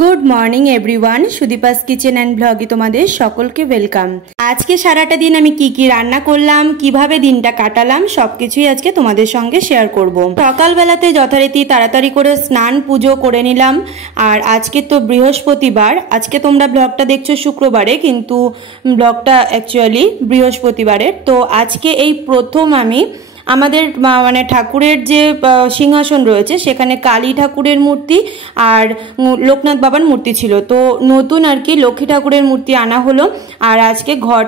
Good morning everyone Sudipa's kitchen and ब्लगे तुम्हारे सकलके वेलकाम। आज के साराटा दिन आमी की रान्ना करलाम किभाबे दिनटा काटालाम सबकिछुई आजके तुम्हादेर संगे शेयर करब। सकाल बेलाते यथारीति ताड़ाताड़ी करे स्नान पुजो करे निलाम। और आजके तो बृहस्पतिवार, आजके तोमरा ब्लगटा देखछो शुक्रबारे किन्तु ब्लगटा एक्चुअली बृहस्पतिवारेर। तो आजके एई प्रथम आमी आमादेर माने ठाकुरेर जे सिंहासन रयेछे सेखाने काली ठाकुरेर मूर्ति और लोकनाथ बाबार मूर्ति छिलो, तो नतून आर कि लक्ष्मी ठाकुरेर मूर्ति आना हलो। और आज के घट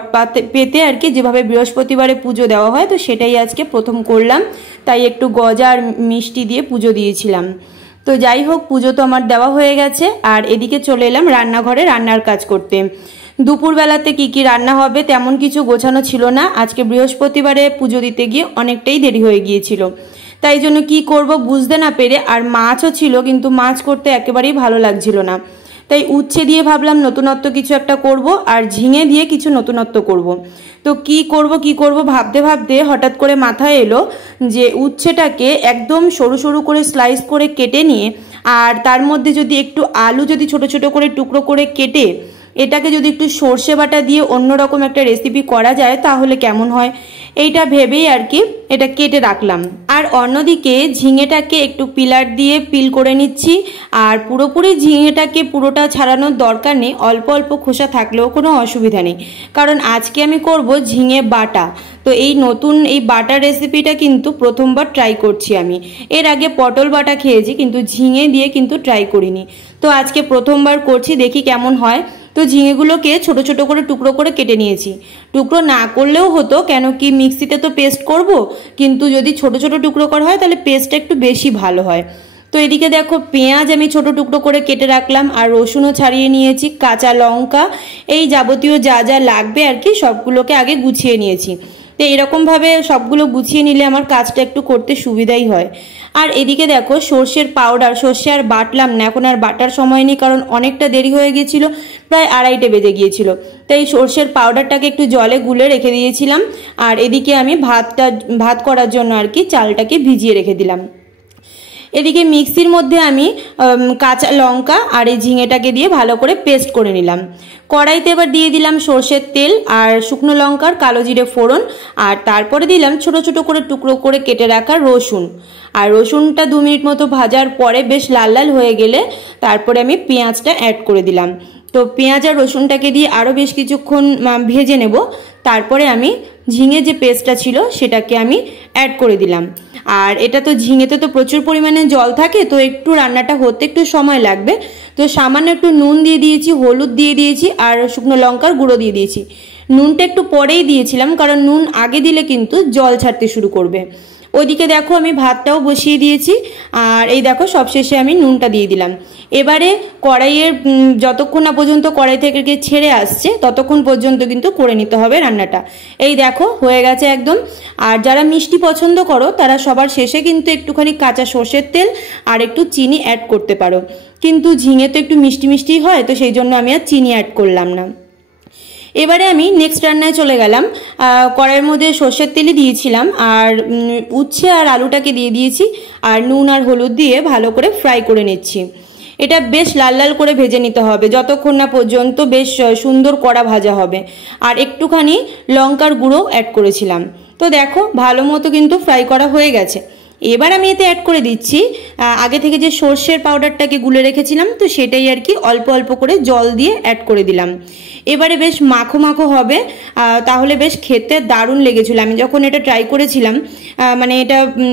पेते आर कि जेभाबे बृहस्पतिवारे पुजो देওয়া হয় तो सेटाई आज के प्रथम करलाम। ताई एकटू गजा और मिष्टि दिए पुजो दिएछिलाम। तो যাই হোক पुजो तो आमार देওয়া হয়ে গেছে। আর এদিকে চলে এলাম রান্নাঘরে রান্নার কাজ করতে। দুপুর বেলাতে কি রান্না হবে তেমন কিছু গোছানো ছিল না। আজকে বৃহস্পতিবারে পুজো দিতে গিয়ে অনেকটাই দেরি হয়ে গিয়েছিল, তাই জন্য কি করব বুঝতে না পেরে, আর মাছও ছিল কিন্তু মাছ করতে একেবারেই ভালো লাগছিল না। তাই উচ্ছে দিয়ে ভাবলাম নতুনত্ব কিছু একটা করব আর ঝিঙে দিয়ে কিছু নতুনত্ব করব। তো কি করব ভাবতে ভাবতে হঠাৎ করে মাথায় এলো যে উচ্ছেটাকে একদম সরু সরু করে স্লাইস করে কেটে নিয়ে আর তার মধ্যে যদি একটু আলু যদি ছোট ছোট করে টুকরো করে কেটে এটাকে যদি একটু সর্ষে বাটা দিয়ে অন্যরকম একটা রেসিপি করা যায় তাহলে কেমন হয়, এইটা ভেবেই আর কি এটা কেটে রাখলাম। আর অন্যদিকে ঝিঙেটাকে একটু পিলার দিয়ে পিল করে নিচ্ছি। আর পুরোপুরি ঝিঙেটাকে পুরোটা ছাড়ানোর দরকার নেই, অল্প অল্প খোসা থাকলেও কোনো অসুবিধা নেই, কারণ আজকে আমি করব ঝিঙে বাটা। তো এই নতুন এই বাটার রেসিপিটা কিন্তু প্রথমবার ট্রাই করছি আমি। এর আগে পটল বাটা খেয়েছি কিন্তু ঝিঙে দিয়ে কিন্তু ট্রাই করিনি। তো আজকে প্রথমবার করছি, দেখি কেমন হয়। তো ঝিঙেগুলোকে ছোট ছোট করে টুকরো করে কেটে নিয়েছি। টুকরো না করলেও হতো, কেন কি মিক্সিতে তো পেস্ট করব, কিন্তু যদি ছোট ছোট টুকরো করা হয় তাহলে পেস্টটা একটু বেশি ভালো হয়। তো এদিকে দেখো পেঁয়াজ আমি ছোট টুকরো করে কেটে রাখলাম আর রসুনও ছাড়িয়ে নিয়েছি, কাঁচা লঙ্কা, এই যাবতীয় যা যা লাগবে আর কি সবগুলোকে আগে গুছিয়ে নিয়েছি। তো এরকম ভাবে সবগুলো গুছিয়ে নিলে আমার কাজটা একটু করতে সুবিধাই হয়। আর এদিকে দেখো সর্ষের পাউডার, সর্ষে আর বাটলাম না, এখন আর বাটার সময় নেই কারণ অনেকটা দেরি হয়ে গিয়েছিল, প্রায় 2:30 বেজে গিয়েছিল। তাই সর্ষের পাউডারটাকে একটু জলে গুলে রেখে দিয়েছিলাম। আর এদিকে আমি ভাত করার জন্য আর কি চালটাকে ভিজিয়ে রেখে দিলাম। এদিকে মিক্সির মধ্যে আমি কাঁচা লঙ্কা আর এই ঝিঙেটাকে দিয়ে ভালো করে পেস্ট করে নিলাম। কড়াইতে এবার দিয়ে দিলাম সর্ষের তেল আর শুকনো লঙ্কার কালো জিরে ফোড়ন, আর তারপরে দিলাম ছোট ছোট করে টুকরো করে কেটে রাখা রসুন। আর রসুনটা 2 মিনিট মতো ভাজার পরে বেশ লাল লাল হয়ে গেলে তারপরে আমি পেঁয়াজটা অ্যাড করে দিলাম। তো পেঁয়াজ আর রসুনটাকে দিয়ে আরও বেশ কিছুক্ষণ ভেজে নেব। তারপরে আমি ঝিঙে যে পেস্টটা ছিল সেটাকে আমি অ্যাড করে দিলাম। আর এটা তো ঝিঙেতে তো প্রচুর পরিমাণে জল থাকে, তো একটু রান্নাটা হতে একটু সময় লাগবে। তো সামান্য একটু নুন দিয়ে দিয়েছি, হলুদ দিয়ে দিয়েছি আর শুকনো লঙ্কার গুঁড়ো দিয়ে দিয়েছি। নুনটা একটু পরেই দিয়েছিলাম কারণ নুন আগে দিলে কিন্তু জল ছাড়তে শুরু করবে। ওইদিকে দেখো আমি ভাতটাও বসিয়ে দিয়েছি আর এই দেখো সবশেষে আমি নুনটা দিয়ে দিলাম। এবারে কড়াইয়ের যতক্ষণ না পর্যন্ত কড়াই থেকে ছেড়ে আসছে ততক্ষণ পর্যন্ত কিন্তু করে নিতে হবে রান্নাটা। এই দেখো হয়ে গেছে একদম। আর যারা মিষ্টি পছন্দ করো তারা সবার শেষে কিন্তু একটুখানি কাঁচা সর্ষের তেল আর একটু চিনি অ্যাড করতে পারো, কিন্তু ঝিঙে তো একটু মিষ্টি মিষ্টি হয়, তো সেই জন্য আমি আর চিনি অ্যাড করলাম না। এবারে আমি নেক্সট রান্নায় চলে গেলাম। কড়াইয়ের মধ্যে সর্ষের তেলই দিয়েছিলাম আর উচ্ছে আর আলুটাকে দিয়ে দিয়েছি আর নুন আর হলুদ দিয়ে ভালো করে ফ্রাই করে নিচ্ছি। এটা বেশ লাল লাল করে ভেজে নিতে হবে যতক্ষণ না পর্যন্ত বেশ সুন্দর কড়া ভাজা হবে। আর একটুখানি লঙ্কার গুঁড়ো অ্যাড করেছিলাম। তো দেখো ভালো মতো কিন্তু ফ্রাই করা হয়ে গেছে। এবার আমি এতে অ্যাড করে দিচ্ছি আগে থেকে যে সর্ষের পাউডারটাকে গুলে রেখেছিলাম, তো সেটাই আর কি অল্প অল্প করে জল দিয়ে অ্যাড করে দিলাম। এবারে বেশ মাখো মাখো হবে, তাহলে বেশ খেতে দারুণ লেগেছিল। আমি যখন এটা ট্রাই করেছিলাম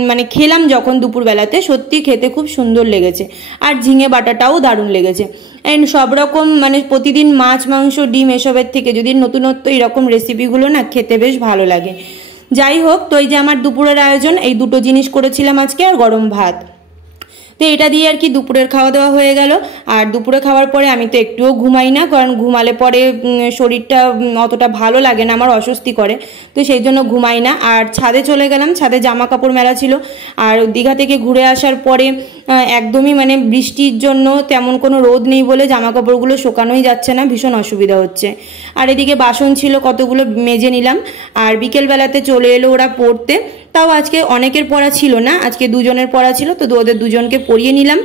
মানে খেলাম যখন দুপুরবেলাতে, সত্যি খেতে খুব সুন্দর লেগেছে। আর ঝিঙে বাটাটাও দারুণ লেগেছে। অ্যান্ড সব রকম মানে প্রতিদিন মাছ মাংস ডিম এসবের থেকে যদি নতুনত্ব এরকম রেসিপিগুলো না খেতে বেশ ভালো লাগে। যাই হোক, তো এই যে আমার দুপুরের আয়োজন, এই দুটো জিনিস করেছিলাম আজকে আর গরম ভাত। তো এটা দিয়ে আর কি দুপুরের খাওয়া দাওয়া হয়ে গেল। আর দুপুরে খাওয়ার পরে আমি তো একটুও ঘুমাই না, কারণ ঘুমালে পরে শরীরটা অতটা ভালো লাগে না, আমার অস্বস্তি করে, তো সেই জন্য ঘুমাই না। আর ছাদে চলে গেলাম, ছাদে জামা কাপড় মেলা ছিল। আর দীঘা থেকে ঘুরে আসার পরে একদমই মানে বৃষ্টির জন্য তেমন কোনো রোদ নেই বলে জামা কাপড়গুলো শুকানোই যাচ্ছে না, ভীষণ অসুবিধা হচ্ছে। আর এদিকে বাসন ছিল কতগুলো মেজে নিলাম। আর বিকেলবেলাতে চলে এলো ওরা পড়তে, তাও আজকে অনেকের পড়া ছিল না, আজকে দুজনের পড়া ছিল, তো ওদের দুজনকে পরিয়ে নিলাম।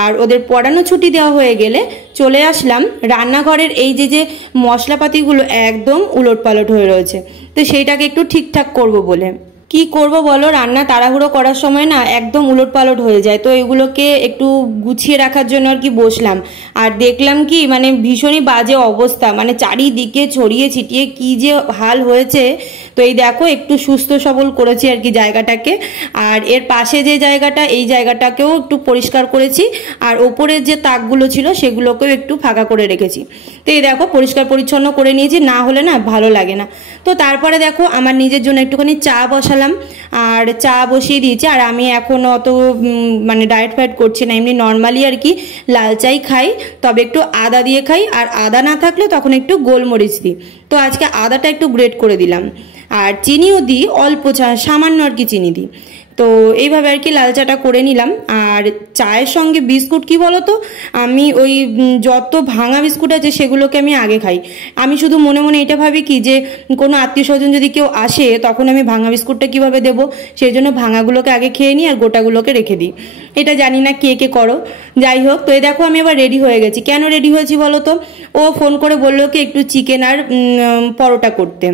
আর ওদের পড়ানো ছুটি দেওয়া হয়ে গেলে চলে আসলাম রান্নাঘরের এই যে মশলাপাতিগুলো একদম উলটপালট হয়ে রয়েছে, তো সেইটাকে একটু ঠিকঠাক করব বলে। কি করব বলো, রান্না তাড়াহুড়ো করার সময় না একদম উলটপালট হয়ে যায়, তো এগুলোকে একটু গুছিয়ে রাখার জন্য আর কি বসলাম। আর দেখলাম কি মানে ভীষণই বাজে অবস্থা, মানে চারিদিকে ছড়িয়ে ছিটিয়ে কি যে হাল হয়েছে। তো এই দেখো একটু সুস্থ সবল করেছি আর কি জায়গাটাকে। আর এর পাশে যে জায়গাটা, এই জায়গাটাকেও একটু পরিষ্কার করেছি। আর ওপরের যে তাকগুলো ছিল সেগুলোকেও একটু ফাঁকা করে রেখেছি। তো এই দেখো পরিষ্কার পরিচ্ছন্ন করে নিয়েছি, না হলে না ভালো লাগে না। তো তারপরে দেখো আমার নিজের জন্য একটুখানি চা বসালাম, আর চা বসিয়ে দিয়েছি। আর আমি এখন অত মানে ডায়েট ফায়েট করছি না, এমনি নর্মালি আর কি লাল চাই খাই, তবে একটু আদা দিয়ে খাই। আর আদা না থাকলে তখন একটু গোলমরিচ দিই। তো আজকে আদাটা একটু গ্রেট করে দিলাম, আর চিনিও দিই অল্প, সামান্য আর কি চিনি দিই। তো এইভাবে আর কি লাল চাটা করে নিলাম। আর চায়ের সঙ্গে বিস্কুট কি বলো তো, আমি ওই যত ভাঙা বিস্কুট আছে সেগুলোকে আমি আগে খাই। আমি শুধু মনে মনে এটা ভাবি কি যে কোনো আত্মীয় স্বজন যদি কেউ আসে তখন আমি ভাঙা বিস্কুটটা কিভাবে দেবো, সেই জন্য ভাঙাগুলোকে আগে খেয়ে নিই আর গোটাগুলোকে রেখে দিই। এটা জানি না কে কে করো, যাই হোক। তো এই দেখো আমি আবার রেডি হয়ে গেছি। কেন রেডি হয়েছি বলো তো, ও ফোন করে বললো কি একটু চিকেন আর পরোটা করতে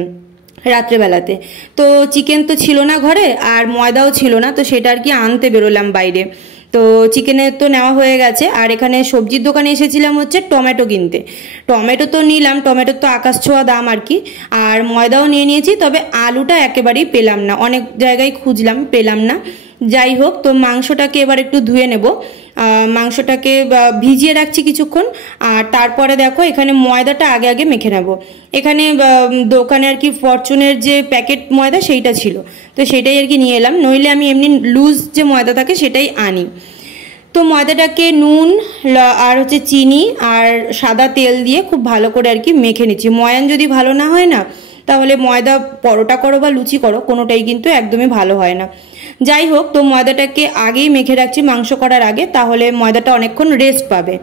রাত্রেবেলাতে। তো চিকেন তো ছিল না ঘরে, আর ময়দাও ছিল না, তো সেটা আর কি আনতে বেরোলাম বাইরে। তো চিকেনের তো নেওয়া হয়ে গেছে। আর এখানে সবজির দোকানে এসেছিলাম হচ্ছে টমেটো কিনতে। টমেটো তো নিলাম, টমেটোর তো আকাশ ছোঁয়া দাম আর কি। আর ময়দাও নিয়ে নিয়েছি, তবে আলুটা একেবারেই পেলাম না, অনেক জায়গায় খুঁজলাম পেলাম না। যাই হোক, তো মাংসটাকে এবার একটু ধুয়ে নেব। মাংসটাকে ভিজিয়ে রাখছি কিছুক্ষণ। আর তারপরে দেখো এখানে ময়দাটা আগে আগে মেখে নেব। এখানে দোকানে আর কি ফরচুনের যে প্যাকেট ময়দা সেইটা ছিল, তো সেটাই আর কি নিয়ে এলাম, নইলে আমি এমনি লুজ যে ময়দা থাকে সেটাই আনি। তো ময়দাটাকে নুন আর হচ্ছে চিনি আর সাদা তেল দিয়ে খুব ভালো করে আর কি মেখে নিচ্ছি। ময়ান যদি ভালো না হয় না, তাহলে ময়দা পরোটা করো বা লুচি করো কোনোটাই কিন্তু একদমই ভালো হয় না। যাই হোক, তো ময়দাটাকে আগেই মেখে রাখছি মাংস করার আগে, তাহলে ময়দাটা অনেকক্ষণ রেস্ট পাবে।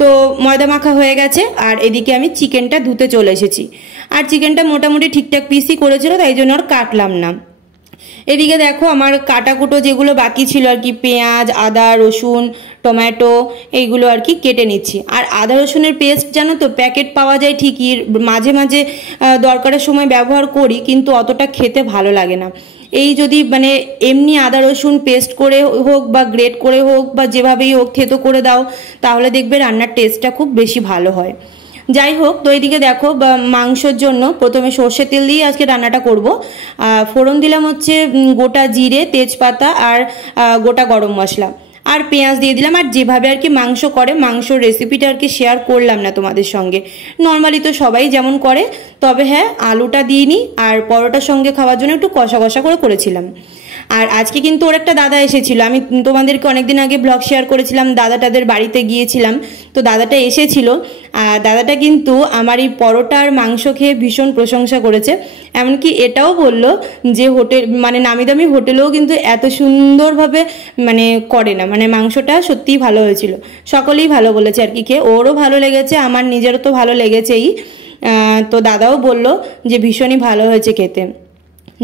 তো ময়দা মাখা হয়ে গেছে। আর এদিকে আমি চিকেনটা ধুতে চলে এসেছি। আর চিকেনটা মোটামুটি ঠিকঠাক পিসই করেছিল, তাই জন্য আর কাটলাম না। এদিকে দেখো আমার কাটাকুটো যেগুলো বাকি ছিল আর কি, পেঁয়াজ, আদা, রসুন, টমেটো, এইগুলো আর কি কেটে নিচ্ছি। আর আদা রসুনের পেস্ট জানো তো প্যাকেট পাওয়া যায় ঠিকই, মাঝে মাঝে দরকারের সময় ব্যবহার করি, কিন্তু অতটা খেতে ভালো লাগে না। এই যদি মানে এমনি আদা রসুন পেস্ট করে হোক বা গ্রেট করে হোক বা যেভাবেই হোক থেতো করে দাও, তাহলে দেখবে রান্নার টেস্টটা খুব বেশি ভালো হয়। যাই হোক, তো এইদিকে দেখো মাংসের জন্য প্রথমে সর্ষের তেল দিয়ে আজকে রান্নাটা করব। ফোড়ন দিলাম হচ্ছে গোটা জিরে, তেজপাতা আর গোটা গরম মশলা, আর পেঁয়াজ দিয়ে দিলাম। আর যেভাবে আর কি মাংস করে, মাংসর রেসিপিটা আর কি শেয়ার করলাম না তোমাদের সঙ্গে, নর্মালি তো সবাই যেমন করে। তবে হ্যাঁ, আলুটা দিইনি, আর পরোটার সঙ্গে খাওয়ার জন্য একটু কষা কষা করে করেছিলাম। আর আজকে কিন্তু ওর একটা দাদা এসেছিল, আমি তোমাদেরকে অনেকদিন আগে ব্লগ শেয়ার করেছিলাম, দাদাটাদের বাড়িতে গিয়েছিলাম। তো দাদাটা এসেছিল, আর দাদাটা কিন্তু আমার এই পরোটার মাংস খেয়ে ভীষণ প্রশংসা করেছে। এমনকি এটাও বলল যে হোটেল মানে নামি দামি হোটেলেও কিন্তু এত সুন্দরভাবে মানে করে না, মানে মাংসটা সত্যিই ভালো হয়েছিল। সকলেই ভালো বলেছে আর কি খেয়ে, ওরও ভালো লেগেছে, আমার নিজেরও তো ভালো লেগেছেই। তো দাদাও বলল যে ভীষণই ভালো হয়েছে খেতে।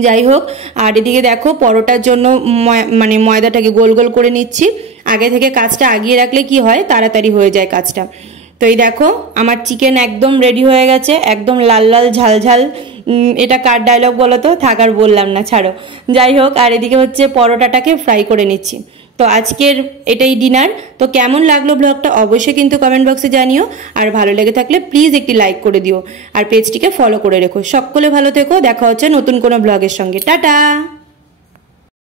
যাই হোক, আর এদিকে দেখো পরোটার জন্য মানে ময়দাটাকে গোল গোল করে নিচ্ছি। আগে থেকে কাজটা আগিয়ে রাখলে কি হয়, তাড়াতাড়ি হয়ে যায় কাজটা। তো এই দেখো আমার চিকেন একদম রেডি হয়ে গেছে, একদম লাল লাল ঝাল ঝাল। এটা কার ডায়লগ বলো তো, থাকার বললাম না, ছাড়ো। যাই হোক, আর এদিকে হচ্ছে পরোটাটাকে ফ্রাই করে নিচ্ছি। তো আজকের এটাই ডিনার। তো কেমন লাগলো ব্লগটা অবশ্যই কিন্তু কমেন্ট বক্সে জানিও। আর ভালো লেগে থাকলে প্লিজ একটি লাইক করে দিও, আর পেজটিকে ফলো করে রেখো। সকলে ভালো থেকো, দেখা হচ্ছে নতুন কোনো ব্লগের সঙ্গে। টাটা।